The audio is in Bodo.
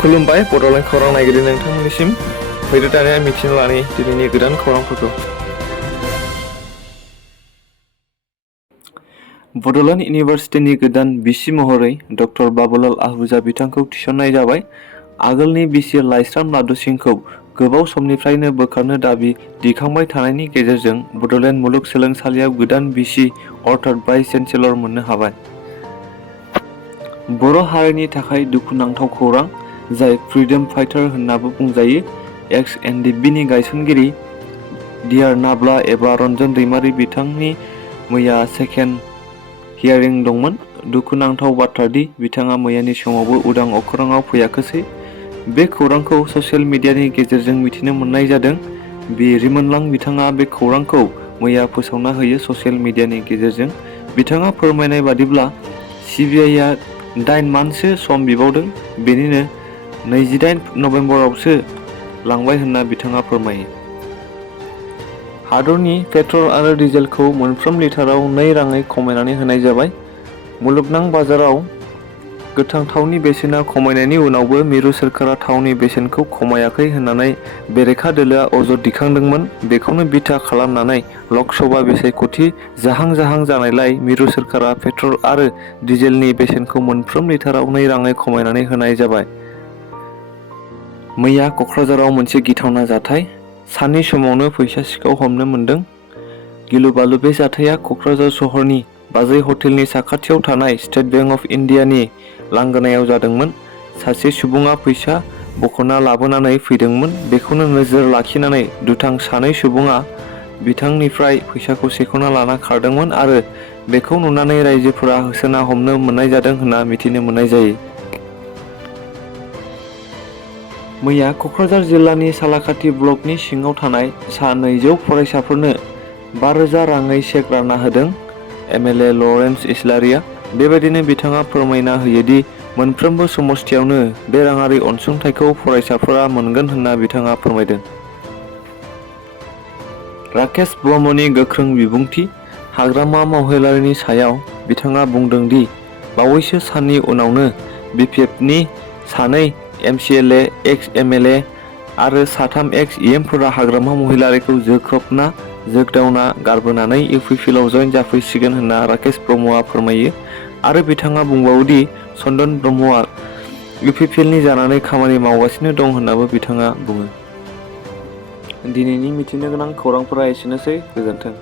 खुलुमबाय बड'लेण्ड खौरां नायगिरि नोंथांमोननिसिम फैदो दानिया मिथिनो लानि दिनैनि गोदान खौरांफोरखौ। बड'लेण्ड इउनिभार्सिटिनि गोदान बिसि महरै डक्टर बाबुलाल आहूजा बिथांखौ थिसननाय जाबाय। आगोलनि बिसि लाइस्राम लादु सिंखौ गोबाव समनिफ्रायनो बोखारनो दाबि दिखांबाय थानायनि गेजेरजों बड'लेण्ड मुलुगसोलोंसालियाव गोदान बिसि अर्थात भाइस चेन्सेलर मोननो हाबाय। बर' हारिनि थाखाय दुखुनांथाव खौरां, जाय फ्रिडम फाइटार होननाबो बुंजायो। एक्स-एनडिपिनि गायसनगिरि डिआर नाब्ला एबा रनजन दैमारि बिथांनि मैया सेकेन्ड हियारिं दंमोन। दुखुनांथाव बाथ्रादि बिथाङा मैयानि समावबो उदां अख्राङाव फैयाखिसै। बे खौरांखौ ससियेल मिडियानि गेजेरजों मिथिनो मोननाय जादों। बे रिमोनलां बिथाङा बे खौरांखौ मैया फोसावना होयो ससियेल मिडियानि गेजेरजों। बिथाङा फोरमायनाय बादिब्ला सिबिआइआ 9 मानसो सम बिबावदों, बेनिनो 28 नभेम्बरावसो लांबाय होनना बिथाङा फोरमायो। हादरनि पेट्रल आरो डिजेलखौ मोनफ्रोम लिटाराव 2 राङै खमायनानै होनाय जाबाय। मुलुगनां बाजाराव गोथां थावनि बेसेना खमायनायनि उनावबो मिरु सोरखारा थावनि बेसेनखौ खमायाखै होननानै बेरेखा दोलोआ अजद दिखांदोंमोन। बेखौनो बिथा खालामनानै लकसभा बिसायख'थि जाहां जानायलाय मिरु सोरखारा पेट्रल आरो डिजेलनि बेसेनखौ मोनफ्रोम लिटाराव 2 राङै खमायनानै होनाय जाबाय। मैया क'क्राझाराव मोनसे गिथावना जाथाय। साननि समावनो फैसा सिखाव हमनो मोन्दों। गिलु-बालु बे जाथाया क'क्राझार सहरनि बाजै हटेलनि साखाथियाव थानाय स्टेट बेंक अफ इन्डियानि लांगोनायाव जादोंमोन। सासे सुबुङा फैसा बख'ना लाबोनानै फैदोंमोन। बेखौनो नोजोर लाखिनानै दुथां सानै सुबुङा बिथांनिफ्राय फैसाखौ सेख'ना लाना खारदोंमोन आरो बेखौ नुनानै राइजोफोरा होसोना हमनो मोननाय जादों होनना मिथिनो मोननाय जायो। मैया क'क्राझार जिल्लानि सालाकाटि ब्लकनि सिङाव थानाय सा 200 फरायसाफोरनो 5,000 राङै चेक रानना होदों एमएलए लरेन्स इस्लारिया। बेबायदिनो बिथाङा फोरमायना होयोदि मोनफ्रोमबो समस्थियावनो बे राङारि अनसुंथाइखौ फरायसाफोरा मोनगोन होनना बिथाङा फोरमायदों। राकेश ब्रह्मनि गोख्रों बिबुंथि। हाग्रामा महिलारिनि सायाव बिथाङा बुंदों दि बावैसो साननि उनावनो बिपिएफनि 2 एमसिएलए, एक्स-एमएलए आरो 3 एक्स-इएमफोरा हाग्रामा महिलारिखौ जोख्लोबना जोगदावना गारबोनानै इउपिपिएलआव जइन जाफैसिगोन होनना राकेश ब्रह्मआ फोरमायो। आरो बिथाङा बुंबावोदि चन्दन ब्रह्मआ इउपिपिएलनि जानानै खामानि मावगासिनो दं होननाबो बिथाङा बुङो। दिनैनि मिथिनो गोनां खौरांफोरा एसेनोसै। गोजोन्थों।